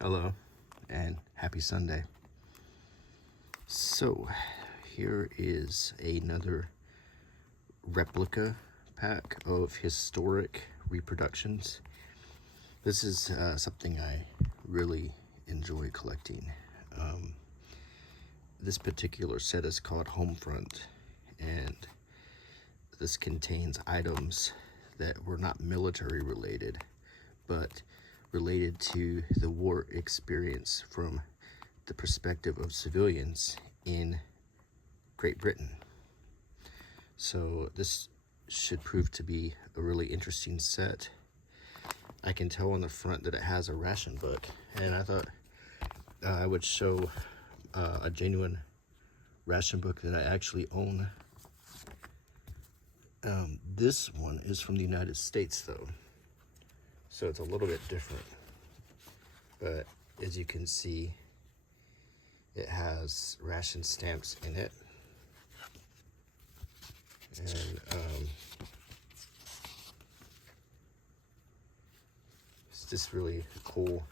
Hello and happy Sunday. So here is another replica pack of historic reproductions. This is something I really enjoy collecting. This particular set is called Homefront, and this contains items that were not military related, but related to the war experience from the perspective of civilians in Great Britain. So this should prove to be a really interesting set. I can tell on the front that it has a ration book, and I thought I would show a genuine ration book that I actually own. This one is from the United States though, so it's a little bit different, but as you can see, it has ration stamps in it, and it's just really a cool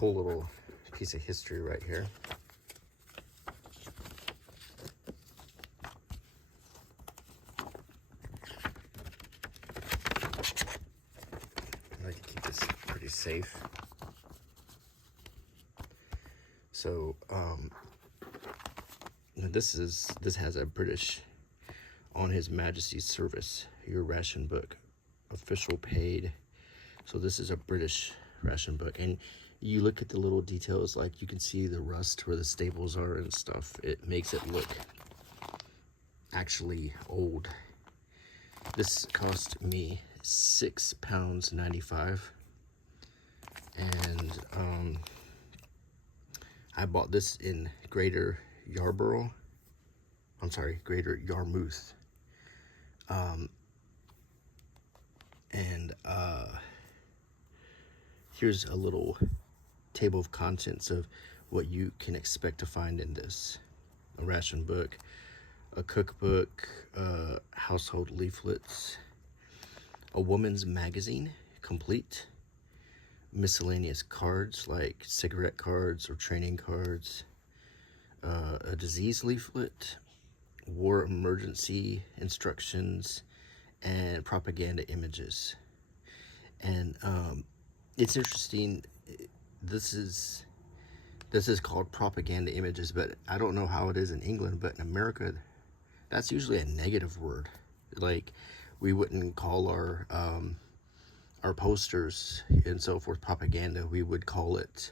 little piece of history right here. I like to keep this pretty safe. So this has a British on His Majesty's service, your ration book, official paid. So this is a British ration book, and you look at the little details, like you can see the rust where the staples are and stuff. It makes it look actually old. This cost me £6.95, and I bought this in Greater Yarmouth. Here's a little table of contents of what you can expect to find in this: a ration book, a cookbook, household leaflets, a woman's magazine, complete, miscellaneous cards like cigarette cards or training cards, a disease leaflet, war emergency instructions, and propaganda images. And it's interesting. This is called propaganda images, but I don't know how it is in England, but in America, that's usually a negative word. Like, we wouldn't call our posters and so forth propaganda. We would call it,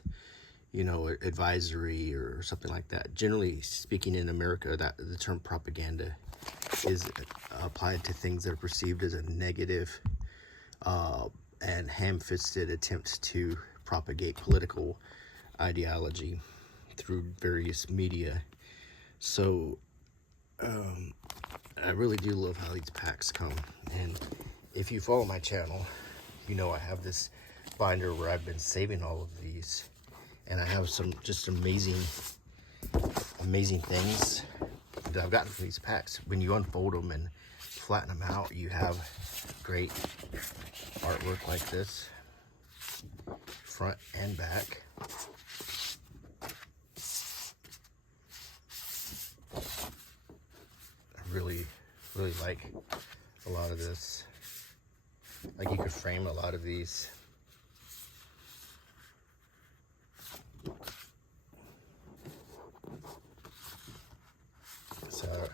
advisory or something like that. Generally speaking, in America, that the term propaganda is applied to things that are perceived as a negative and ham-fisted attempt to propagate political ideology through various media. So I really do love how these packs come. And if you follow my channel, you know I have this binder where I've been saving all of these, and I have some just amazing things that I've gotten from these packs. When you unfold them and flatten them out, you have great artwork like this, front and back. I really like a lot of this. Like, you could frame a lot of these. So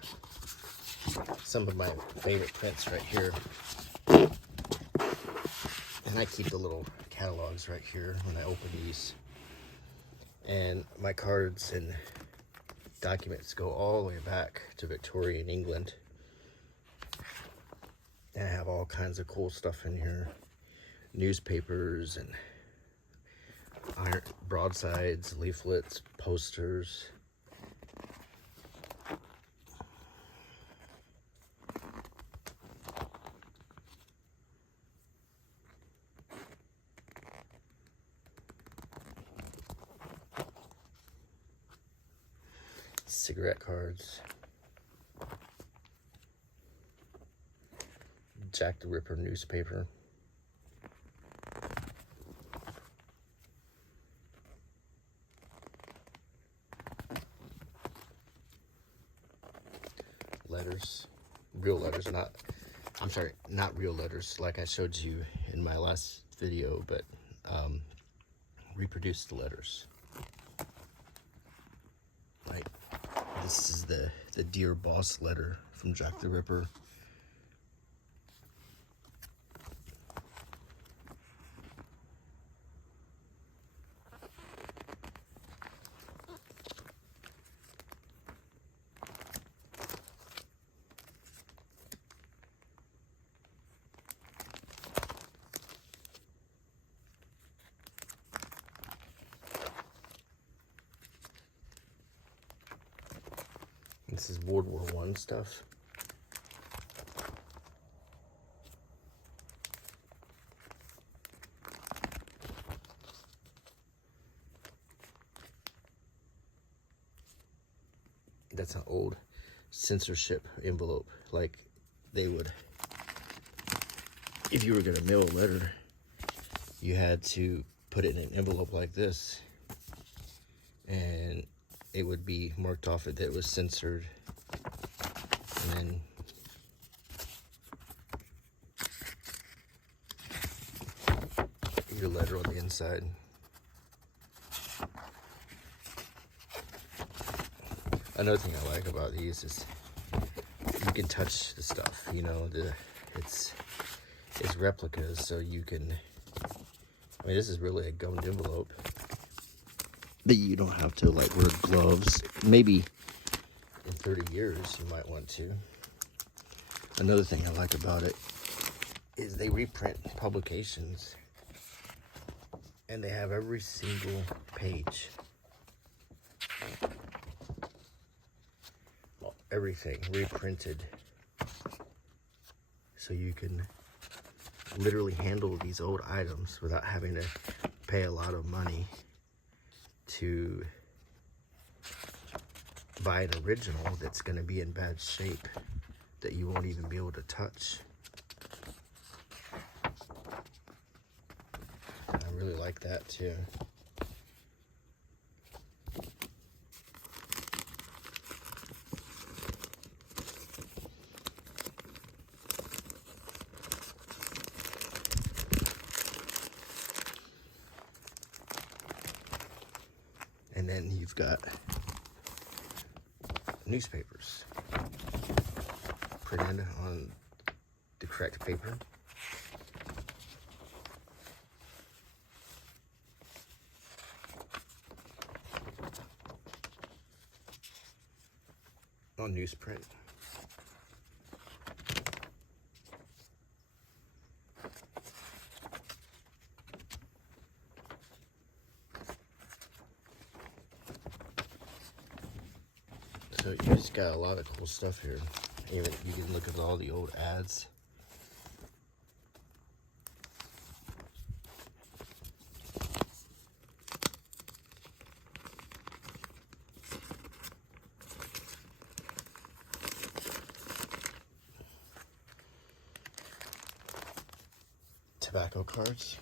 some of my favorite prints right here. And I keep the little catalogs right here when I open these. And my cards and documents go all the way back to Victorian England. And I have all kinds of cool stuff in here. Newspapers and iron broadsides, leaflets, posters. Cigarette cards. Jack the Ripper newspaper. letters, real letters, not real letters like I showed you in my last video, but reproduced letters. Like this is the Dear Boss letter from Jack the Ripper. This is World War I stuff. That's an old censorship envelope. Like they would, if you were gonna mail a letter, you had to put it in an envelope like this, and it would be marked off that it was censored, and then your letter on the inside. Another thing I like about these is you can touch the stuff, you know, it's replicas, so you can, I mean, this is really a gummed envelope that you don't have to like wear gloves. Maybe in 30 years you might want to. Another thing I like about it is they reprint publications, and they have every single page, everything reprinted, so you can literally handle these old items without having to pay a lot of money to buy an original that's going to be in bad shape that you won't even be able to touch. I really like that too. And then you've got newspapers printed on the correct paper. On newsprint. So you just got a lot of cool stuff here. Even you can look at all the old ads. Tobacco cards.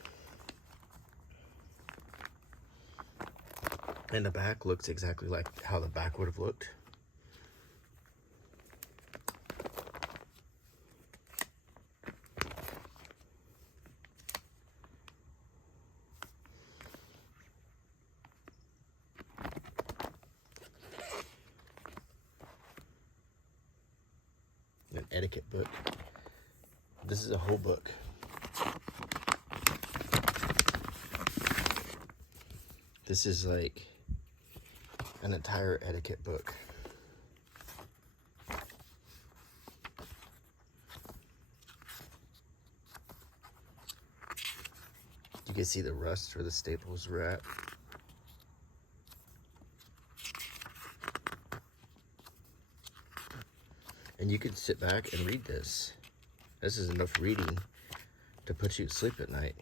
And the back looks exactly like how the back would have looked. An etiquette book. This is a whole book. This is like an entire etiquette book. You can see the rust where the staples were at. And you can sit back and read this. This is enough reading to put you to sleep at night.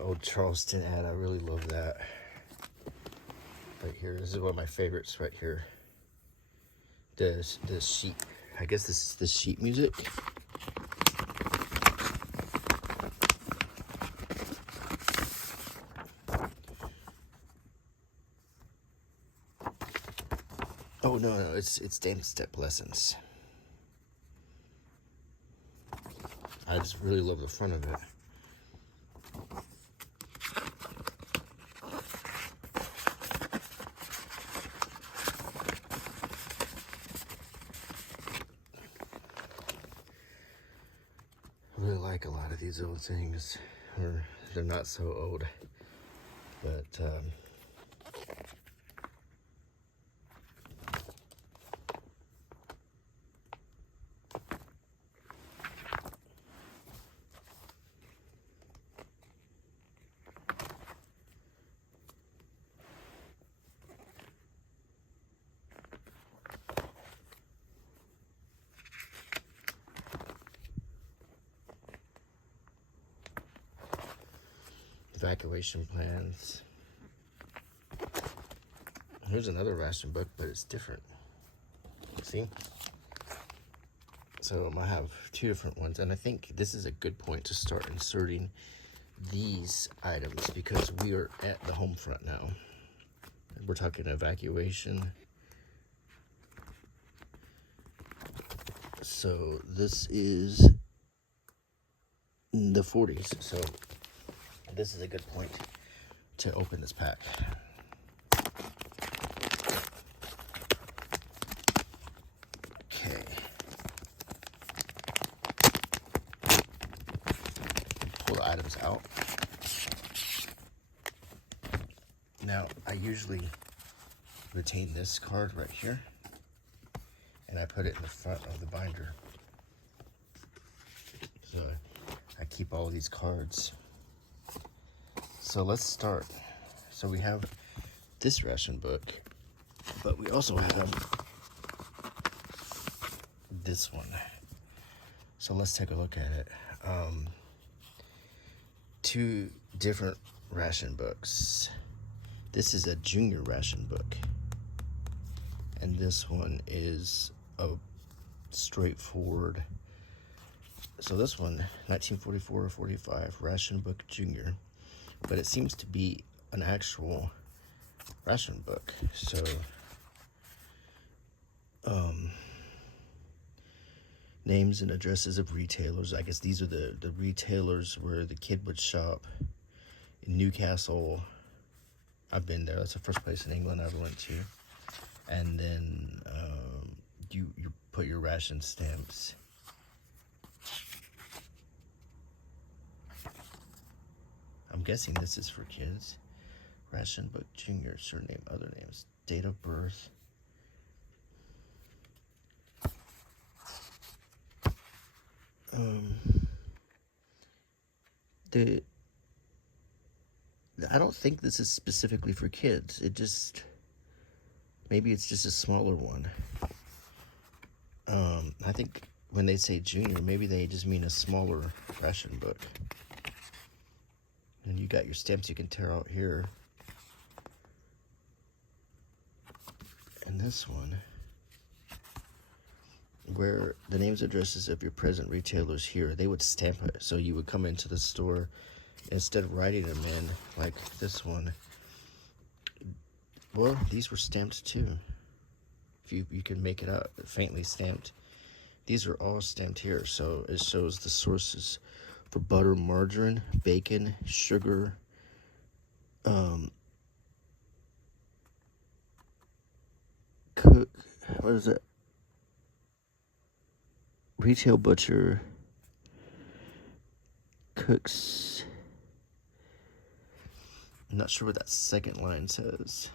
Old Charleston ad, I really love that. right here. This is one of my favorites right here. The sheet. I guess this is the sheet music. Oh no, it's Dance Step Lessons. I just really love the front of it. I really like a lot of these old things, or they're not so old, but evacuation plans. Here's another ration book, but it's different. See? So I have two different ones, and I think this is a good point to start inserting these items because we are at the home front now. We're talking evacuation. So this is the 40s. So this is a good point to open this pack. Okay. Pull the items out. Now, I usually retain this card right here, and I put it in the front of the binder. So I keep all these cards. So let's start. So we have this ration book, but we also have this one. So let's take a look at it. Two different ration books. This is a junior ration book, and this one is a straightforward. So this one, 1944-45 ration book junior, but it seems to be an actual ration book. So names and addresses of retailers. I guess these are the retailers where the kid would shop in Newcastle. I've been there. That's the first place in England I ever went to. And then you put your ration stamps. I'm guessing this is for kids. Ration book junior, surname, other names, date of birth. I don't think this is specifically for kids. Maybe it's just a smaller one. I think when they say junior, maybe they just mean a smaller ration book. And you got your stamps you can tear out here. And this one, where the names and addresses of your present retailers here, they would stamp it. So you would come into the store, instead of writing them in like this one. Well, these were stamped too. If you can make it out, faintly stamped. These are all stamped here, so it shows the sources for butter, margarine, bacon, sugar, what is it? Retail butcher, cooks. I'm not sure what that second line says.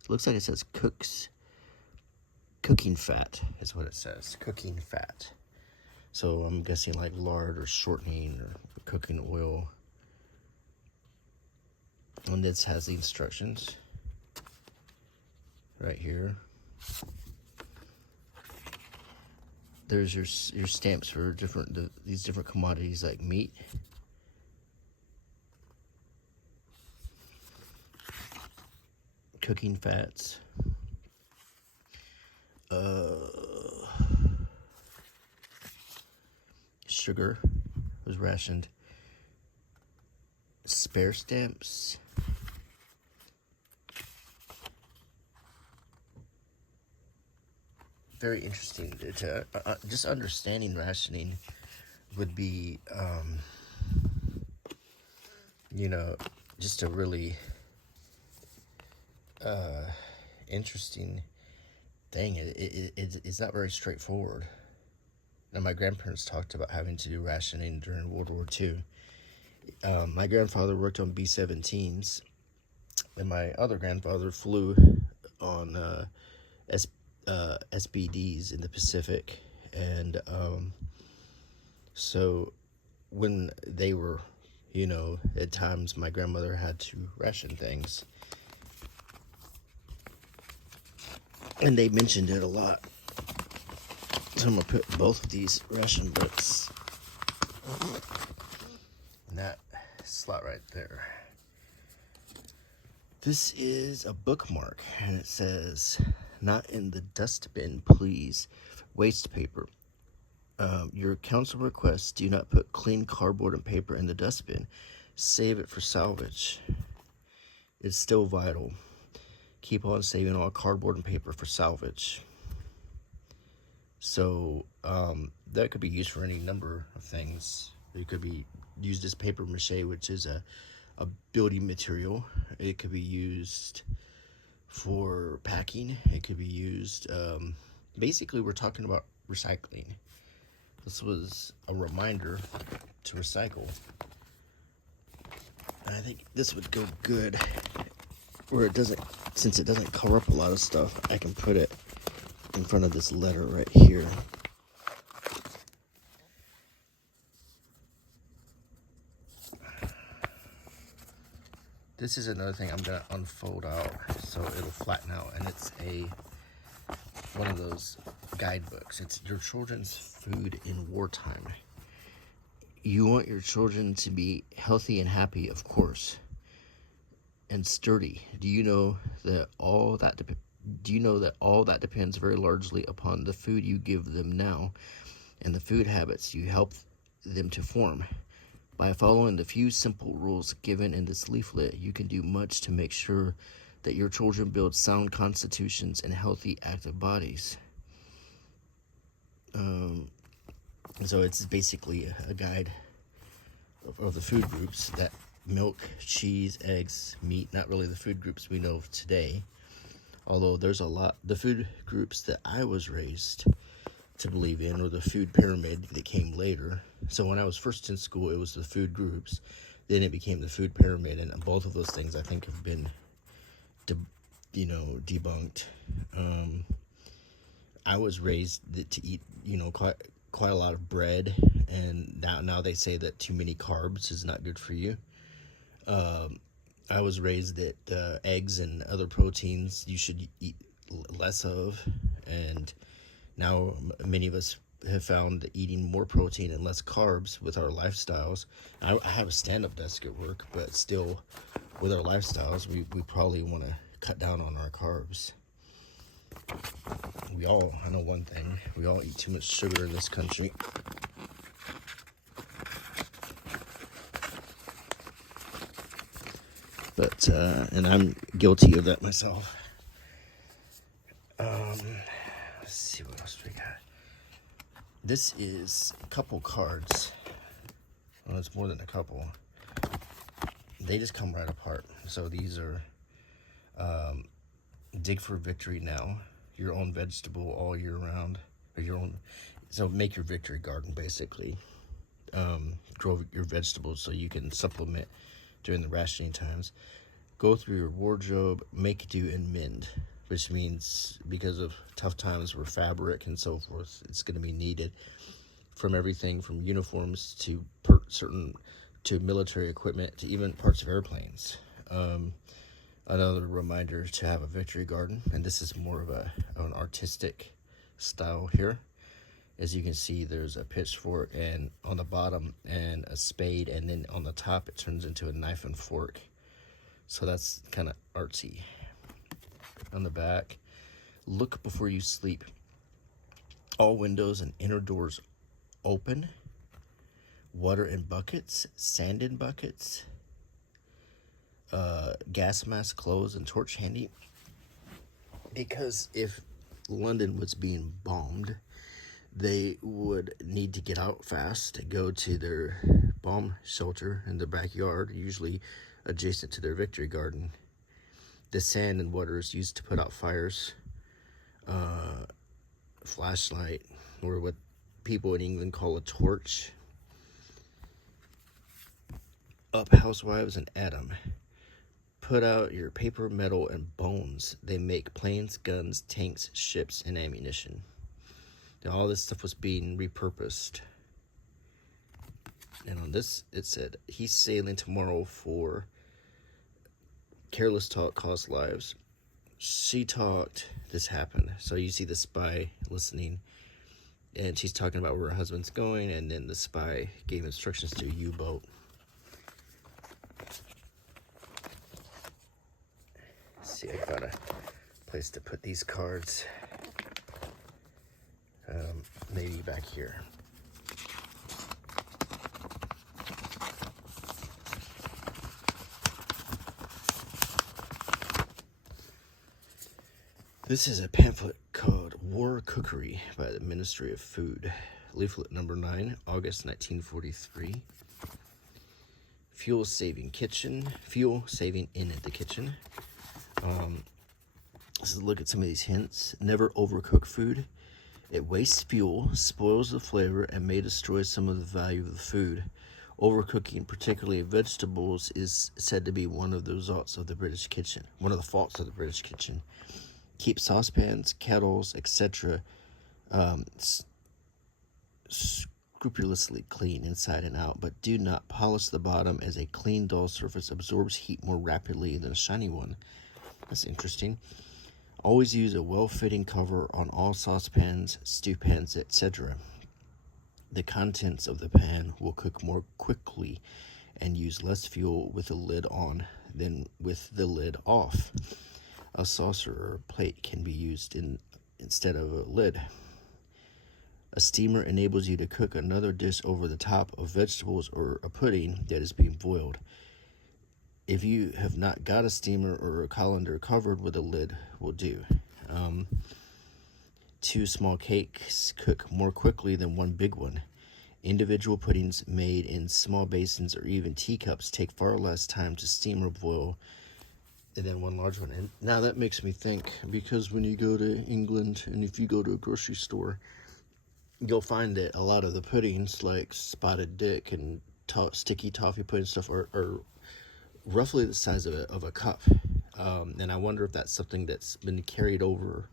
It looks like it says cooks. Cooking fat is what it says. Cooking fat. So I'm guessing like lard or shortening or cooking oil. And this has the instructions right here. There's your stamps for these different commodities like meat, cooking fats. Sugar was rationed. Spare stamps. Very interesting. Just understanding rationing would be, just a really interesting thing. It's not very straightforward. Now, my grandparents talked about having to do rationing during World War II. My grandfather worked on B-17s, and my other grandfather flew on SBDs in the Pacific. And so when they were, at times my grandmother had to ration things. And they mentioned it a lot. So I'm going to put both of these ration books in that slot right there. This is a bookmark, and it says, "Not in the dustbin, please. Waste paper. Your council requests do not put clean cardboard and paper in the dustbin. Save it for salvage. It's still vital. Keep on saving all cardboard and paper for salvage." So that could be used for any number of things. It could be used as paper mache, which is a building material. It could be used for packing. It could be used, basically we're talking about recycling. This was a reminder to recycle. And I think this would go good where it doesn't, since it doesn't cover up a lot of stuff, I can put it in front of this letter right here. This is another thing I'm going to unfold out so it'll flatten out, and it's one of those guidebooks. It's Your Children's Food in Wartime. You want your children to be healthy and happy, of course, and sturdy. Do you know that all that depends very largely upon the food you give them now and the food habits you help them to form? By following the few simple rules given in this leaflet, you can do much to make sure that your children build sound constitutions and healthy, active bodies. So it's basically a guide of the food groups: that milk, cheese, eggs, meat. Not really the food groups we know of today, although there's a lot. The food groups that I was raised to believe in, or the food pyramid that came later. So when I was first in school, it was the food groups, then it became the food pyramid, and both of those things I think have been debunked. I was raised to eat quite a lot of bread, and now they say that too many carbs is not good for you. I was raised that eggs and other proteins you should eat less of, and now many of us have found that eating more protein and less carbs with our lifestyles. I have a stand-up desk at work, but still, with our lifestyles, we probably want to cut down on our carbs. I know one thing, we all eat too much sugar in this country. But, and I'm guilty of that myself. Let's see what else we got. This is a couple cards. Well, it's more than a couple. They just come right apart. So these are Dig for Victory Now. Your own vegetable all year round. Or your own. So make your victory garden, basically. Grow your vegetables so you can supplement during the rationing times. Go through your wardrobe, make, do, and mend. Which means because of tough times for fabric and so forth, it's going to be needed, from everything from uniforms to military equipment to even parts of airplanes. Another reminder to have a victory garden, and this is more of an artistic style here. As you can see, there's a pitchfork and on the bottom, and a spade, and then on the top it turns into a knife and fork. So that's kind of artsy. on the back. Look before you sleep. All windows and inner doors open. Water in buckets, sand in buckets. Gas mask closed and torch handy. Because if London was being bombed, they would need to get out fast to go to their bomb shelter in the backyard, usually adjacent to their victory garden. The sand and water is used to put out fires. Flashlight, or what people in England call a torch. Up, housewives, and Adam. Put out your paper, metal, and bones. They make planes, guns, tanks, ships, and ammunition. Now, all this stuff was being repurposed. And on this, it said, he's sailing tomorrow for careless talk cost lives. She talked, this happened. So you see the spy listening, and she's talking about where her husband's going, and then the spy gave instructions to a U-boat. See, I got a place to put these cards. Maybe back here. This is a pamphlet called War Cookery by the Ministry of Food. Leaflet number 9, August 1943. Fuel saving in the kitchen. Let's look at some of these hints. Never overcook food. It wastes fuel, spoils the flavor, and may destroy some of the value of the food. Overcooking, particularly vegetables, is said to be one of the results of the British kitchen. One of the faults of the British kitchen. Keep saucepans, kettles, etc. Scrupulously clean inside and out, but do not polish the bottom, as a clean, dull surface absorbs heat more rapidly than a shiny one. That's interesting. Always use a well-fitting cover on all saucepans, stew pans, etc. The contents of the pan will cook more quickly and use less fuel with the lid on than with the lid off. A saucer or plate can be used instead of a lid. A steamer enables you to cook another dish over the top of vegetables or a pudding that is being boiled. If you have not got a steamer or a colander covered with a lid, will do. 2 small cakes cook more quickly than 1 big one. Individual puddings made in small basins or even teacups take far less time to steam or boil than 1 large one. And now that makes me think, because when you go to England and if you go to a grocery store, you'll find that a lot of the puddings, like Spotted Dick and sticky toffee pudding stuff, are roughly the size of a cup. And I wonder if that's something that's been carried over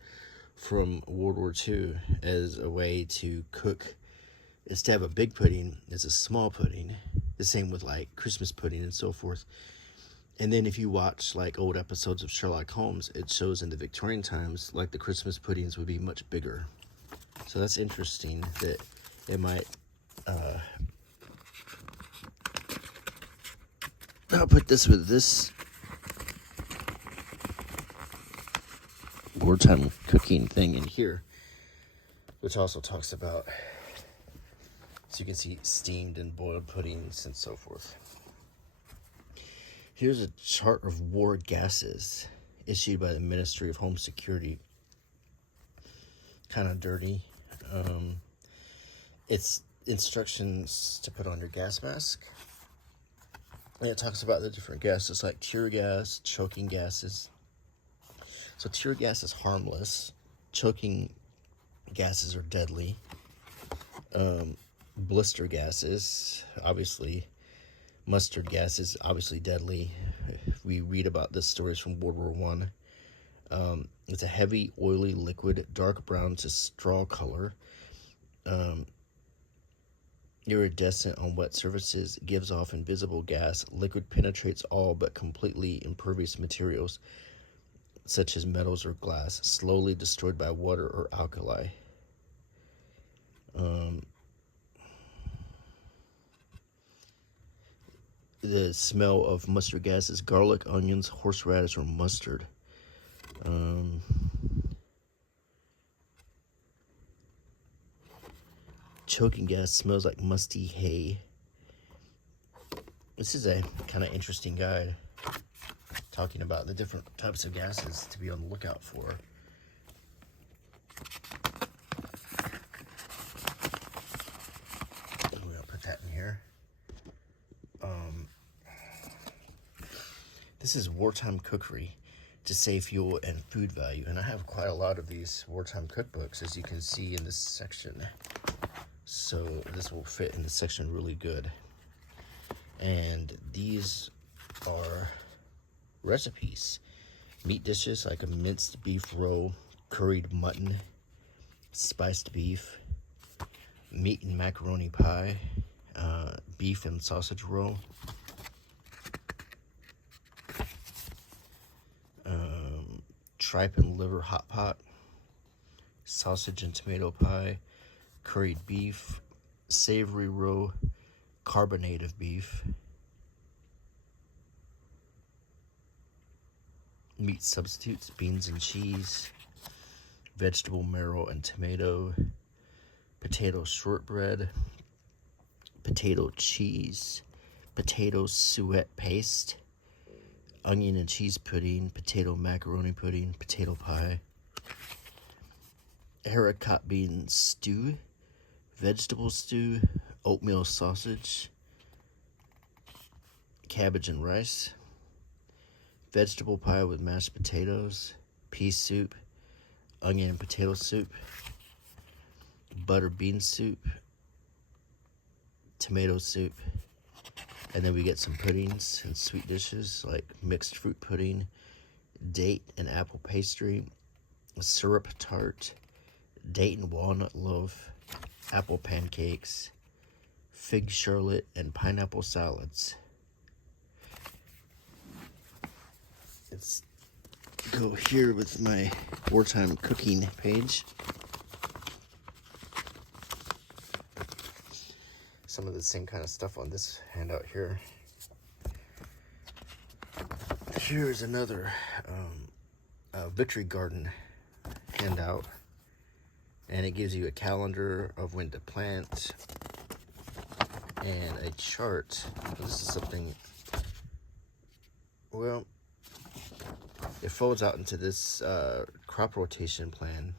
from World War II as a way to cook. Instead of a big pudding, it's a small pudding. The same with like Christmas pudding and so forth. And then if you watch like old episodes of Sherlock Holmes, it shows in the Victorian times like the Christmas puddings would be much bigger. So that's interesting that it might I'll put this with this wartime cooking thing in here, which also talks about, so you can see steamed and boiled puddings and so forth. Here's a chart of war gases issued by the Ministry of Home Security. Kind of dirty. It's instructions to put on your gas mask. And it talks about the different gases, like tear gas, choking gases. So tear gas is harmless. Choking gases are deadly. Blister gases, obviously. Mustard gas is obviously deadly. We read about this stories from World War One. It's a heavy, oily liquid, dark brown to straw color. Iridescent on wet surfaces, gives off invisible gas. Liquid penetrates all but completely impervious materials, such as metals or glass, slowly destroyed by water or alkali. The smell of mustard gas is garlic, onions, horseradish, or mustard. Choking gas smells like musty hay. This is a kind of interesting guide talking about the different types of gases to be on the lookout for. We'll put that in here. This is Wartime Cookery to save fuel and food value. And I have quite a lot of these wartime cookbooks, as you can see in this section. So this will fit in this section really good. And these are recipes. Meat dishes like a minced beef roll, curried mutton, spiced beef, meat and macaroni pie, beef and sausage roll, tripe and liver hot pot, sausage and tomato pie, curried beef, savory roe, carbonate of beef, meat substitutes, beans and cheese, vegetable marrow and tomato, potato shortbread, potato cheese, potato suet paste, onion and cheese pudding, potato macaroni pudding, potato pie, haricot bean stew, vegetable stew, oatmeal sausage, cabbage and rice, vegetable pie with mashed potatoes, pea soup, onion and potato soup, butter bean soup, tomato soup, and then we get some puddings and sweet dishes like mixed fruit pudding, date and apple pastry, syrup tart, date and walnut loaf, apple pancakes, fig charlotte, and pineapple salads. Let's go here with my wartime cooking page. Some of the same kind of stuff on this handout here. Here's another Victory Garden handout, and it gives you a calendar of when to plant and a chart. This is something, well, it folds out into this crop rotation plan.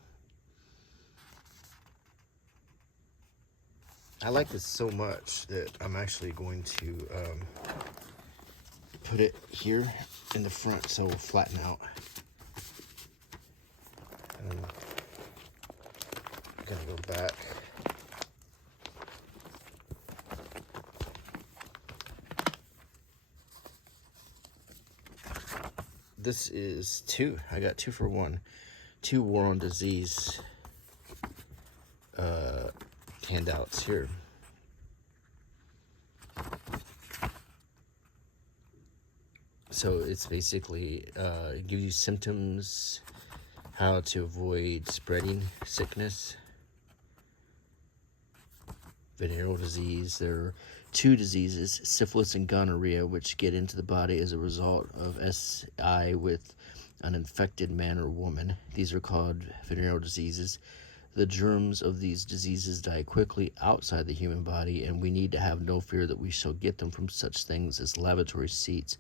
I like this so much that I'm actually going to put it here in the front so it will flatten out. I'm gonna go back. This is two. I got 2 for 1. 2 War on Disease handouts here. So it's basically it gives you symptoms, how to avoid spreading sickness, venereal disease. There are 2 diseases, syphilis and gonorrhea, which get into the body as a result of SI with an infected man or woman. These are called venereal diseases. The germs of these diseases die quickly outside the human body, and we need to have no fear that we shall get them from such things as lavatory seats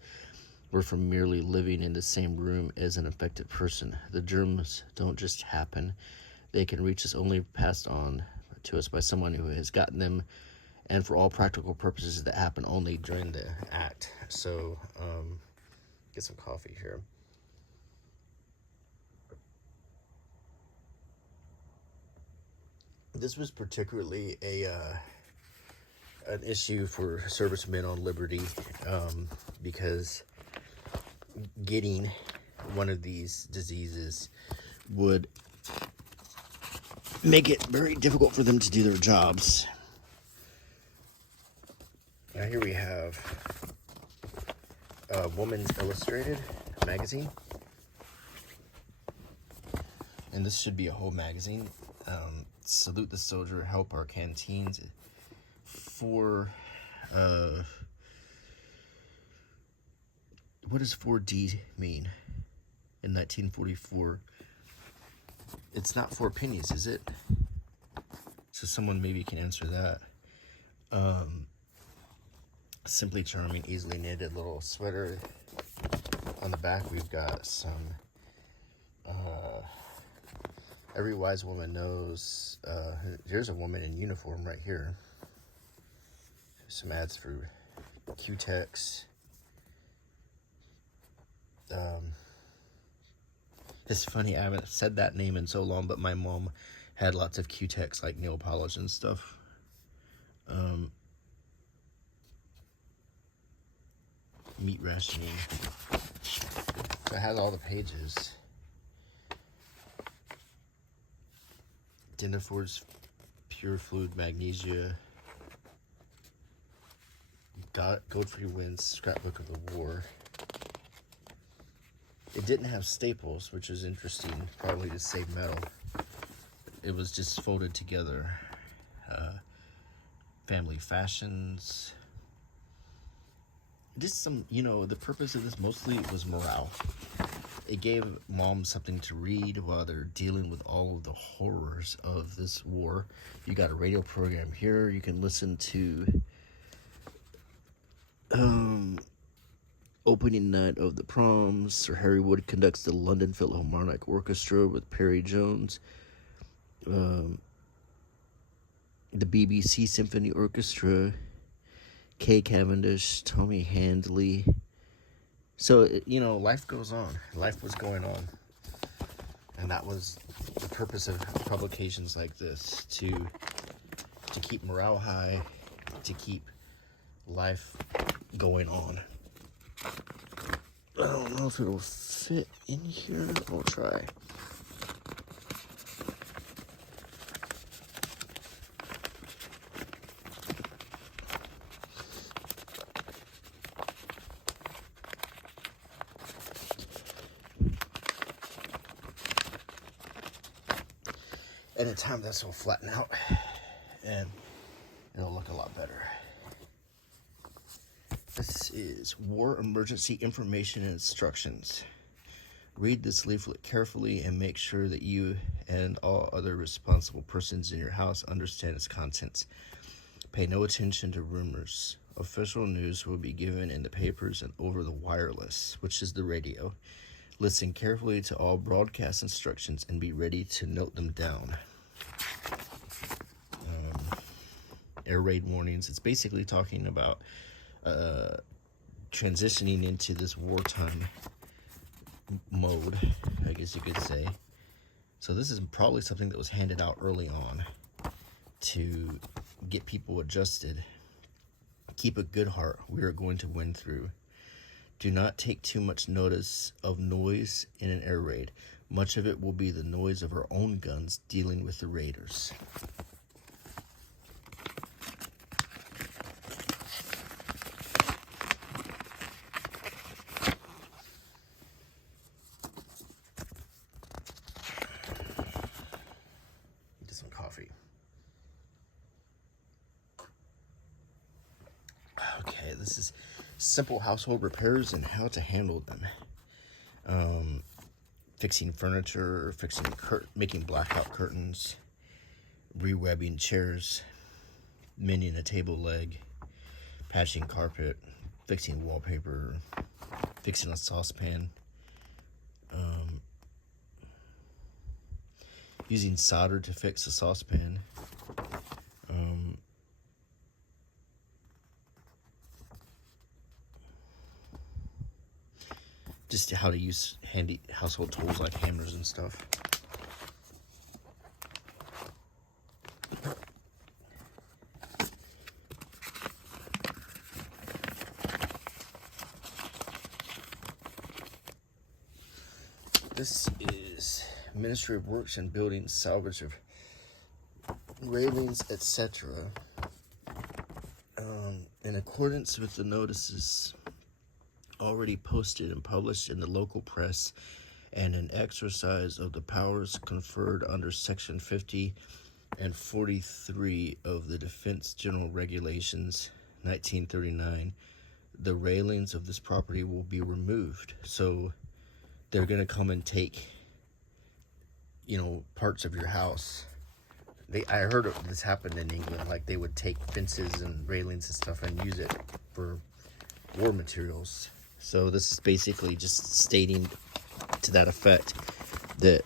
or from merely living in the same room as an infected person. The germs don't just happen. They can reach us only passed on to us by someone who has gotten them, and for all practical purposes, that happen only during the act. So, get some coffee here. This was particularly an issue for servicemen on liberty, because getting one of these diseases would make it very difficult for them to do their jobs. Now here we have Woman's Illustrated magazine, and this should be a whole magazine. Salute the soldier, help our canteens. For what does 4D mean? in 1944. It's not 4 pennies, is it? So someone maybe can answer that. Simply charming, easily knitted little sweater. On the back we've got some every wise woman knows. Here's a woman in uniform right here. Some ads for Q-Tex. It's funny, I haven't said that name in so long, but my mom had lots of Q-Tex, like nail polish and stuff. Meat rationing. So it has all the pages. Deniford's Pure Fluid Magnesia. Godfrey Wynn's Scrapbook of the War. It didn't have staples, which is interesting, probably to save metal. It was just folded together. Family Fashions. Just some, the purpose of this mostly was morale. It gave moms something to read while they're dealing with all of the horrors of this war. You got a radio program here. You can listen to opening night of the Proms. Sir Harry Wood conducts the London Philharmonic Orchestra with Perry Jones. The BBC Symphony Orchestra. Kay Cavendish, Tommy Handley. So, life goes on. Life was going on. And that was the purpose of publications like this, to keep morale high, to keep life going on. I don't know if it'll fit in here. I'll try. At a time this will flatten out and it'll look a lot better. This is War Emergency Information and Instructions. Read this leaflet carefully and make sure that you and all other responsible persons in your house understand its contents. Pay no attention to rumors. Official news will be given in the papers and over the wireless, which is the radio. Listen carefully to all broadcast instructions and be ready to note them down. Air raid warnings. It's basically talking about transitioning into this wartime mode, I guess you could say. So this is probably something that was handed out early on to get people adjusted. Keep a good heart. We are going to win through. Do not take too much notice of noise in an air raid. Much of it will be the noise of our own guns dealing with the raiders. Get some coffee. Okay, this is simple household repairs and how to handle them. Fixing furniture, making blackout curtains, rewebbing chairs, mending a table leg, patching carpet, fixing wallpaper, fixing a saucepan, using solder to fix a saucepan, just how to use handy household tools like hammers and stuff. This is Ministry of Works and Buildings salvage of railings, etc. In accordance with the notices already posted and published in the local press, and an exercise of the powers conferred under Section 50 and 43 of the Defense General Regulations, 1939, the railings of this property will be removed. So they're gonna come and take, you know, parts of your house. I heard this happened in England. Like, they would take fences and railings and stuff and use it for war materials. So this is basically just stating to that effect that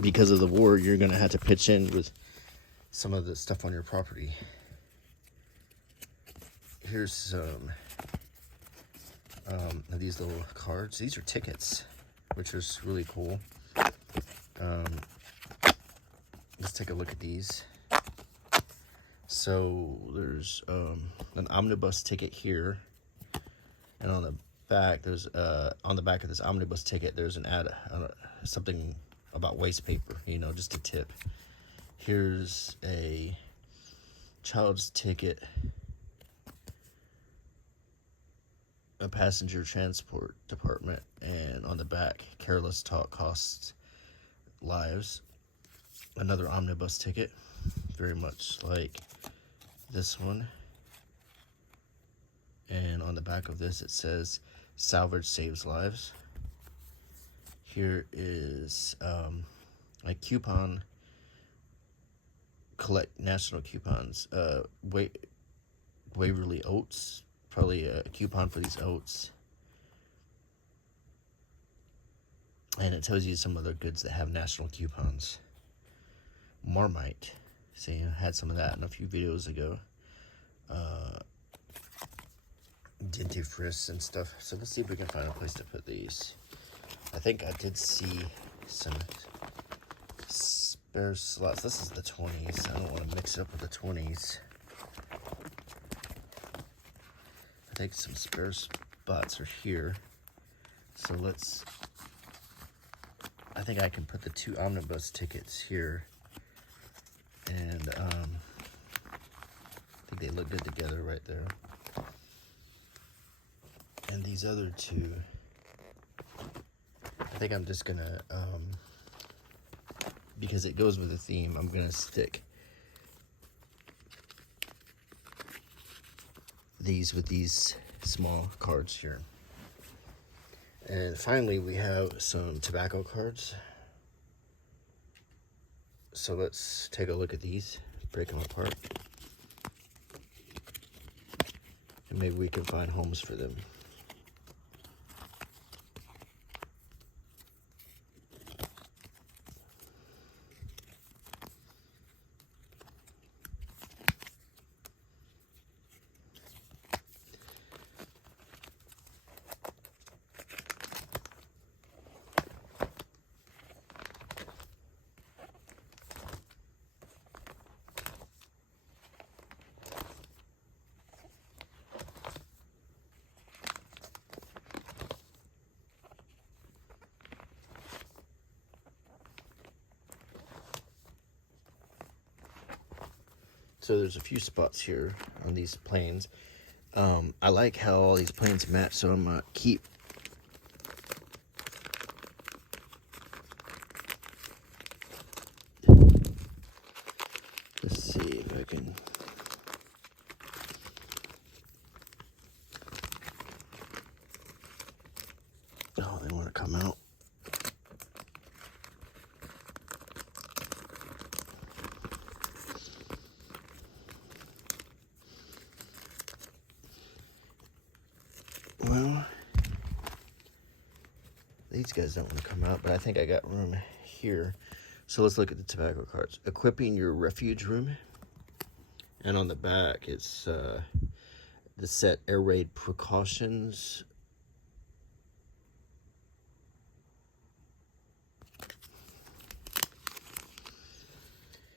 because of the war, you're gonna have to pitch in with some of the stuff on your property. Here's some of these little cards. These are tickets, which is really cool. Let's take a look at these. So there's an omnibus ticket here, and on the back there's on the back of this omnibus ticket there's an ad, something about waste paper, you know, just a tip. Here's a child's ticket, a passenger transport department, and on the back, careless talk costs lives. Another omnibus ticket, very much like this one. And on the back of this, it says salvage saves lives. Here is a coupon, collect national coupons. Waverly Oats, probably a coupon for these oats. And it tells you some other goods that have national coupons. Marmite, see, I had some of that in a few videos ago. Dentifrice and stuff. So let's see if we can find a place to put these. I think I did see some spare slots. This is the 20s. I don't want to mix it up with the 20s. I think some spare spots are here. So I think I can put the 2 omnibus tickets here. And I think they look good together right there. And these other 2, I think I'm just gonna, because it goes with the theme, I'm gonna stick these with these small cards here. And finally, we have some tobacco cards. So let's take a look at these, break them apart, and maybe we can find homes for them. So there's a few spots here on these planes. I like how all these planes match, so I'm gonna keep let's see if I can they want to come out. Well, these guys don't want to come out, but I think I got room here. So let's look at the tobacco cards. Equipping your refuge room. And on the back, it's the set Raid Precautions.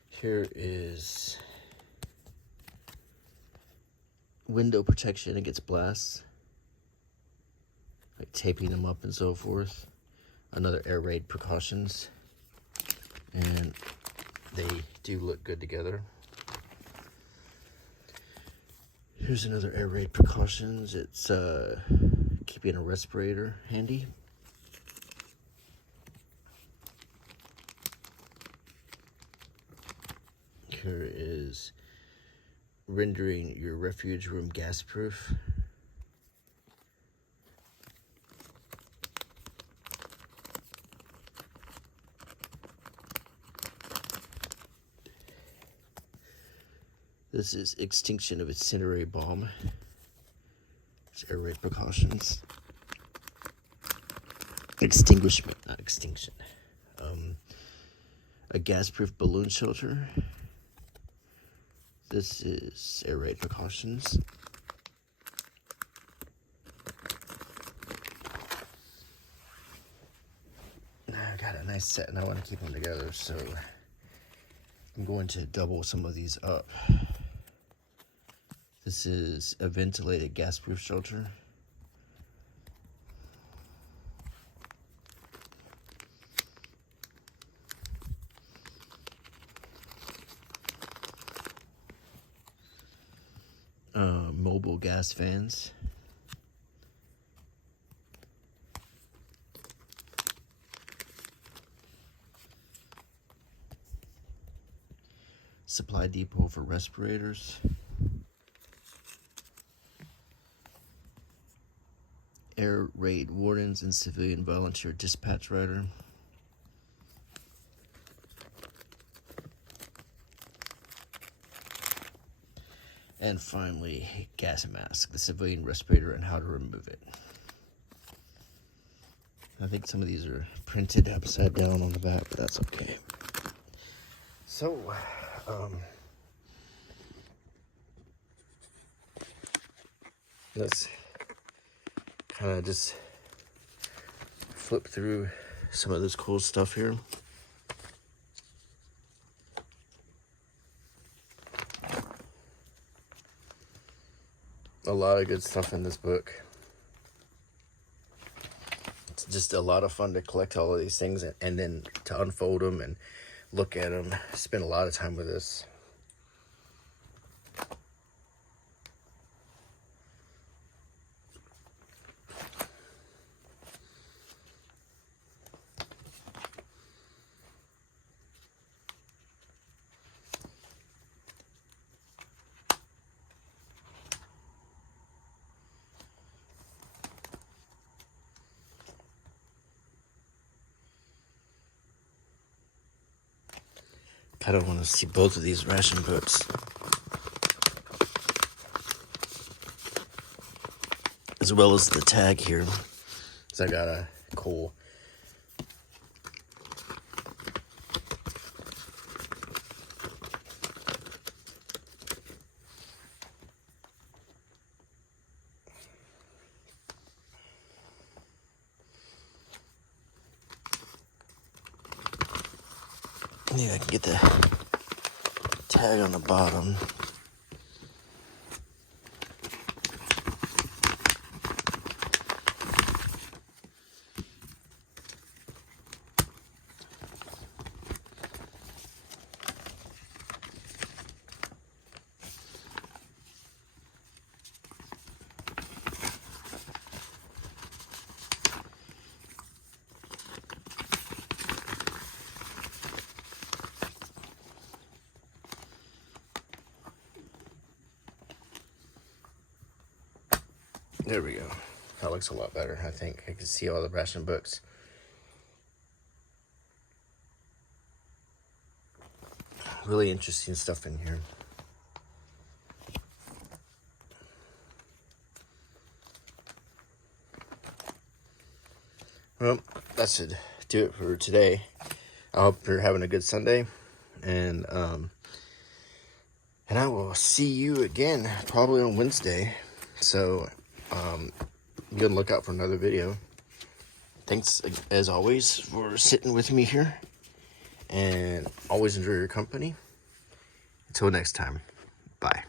Here is window protection against blasts, like taping them up and so forth. Another Raid Precautions, and they do look good together. Here's another Raid Precautions. It's keeping a respirator handy. Here is rendering your refuge room gas proof. This is extinction of incendiary bomb. It's air raid precautions. Extinguishment, not extinction. A gas-proof balloon shelter. This is air raid precautions. I got a nice set and I want to keep them together, so I'm going to double some of these up. This is a ventilated gas-proof shelter. Mobile gas fans. Supply depot for respirators. Air raid wardens and civilian volunteer dispatch rider. And finally, gas mask, the civilian respirator and how to remove it. I think some of these are printed upside down on the back, but that's okay. So, let's kind of just flip through some of this cool stuff here. A lot of good stuff in this book. It's just a lot of fun to collect all of these things and then to unfold them and look at them. Spend a lot of time with this. I don't want to see both of these ration books. As well as the tag here. So I got a cool maybe I can get the tag on the bottom. There we go. That looks a lot better. I think I can see all the ration books. Really interesting stuff in here. Well, that should do it for today. I hope you're having a good Sunday, and I will see you again probably on Wednesday. So be on the lookout for another video. Thanks as always for sitting with me here, and always enjoy your company. Until next time, bye.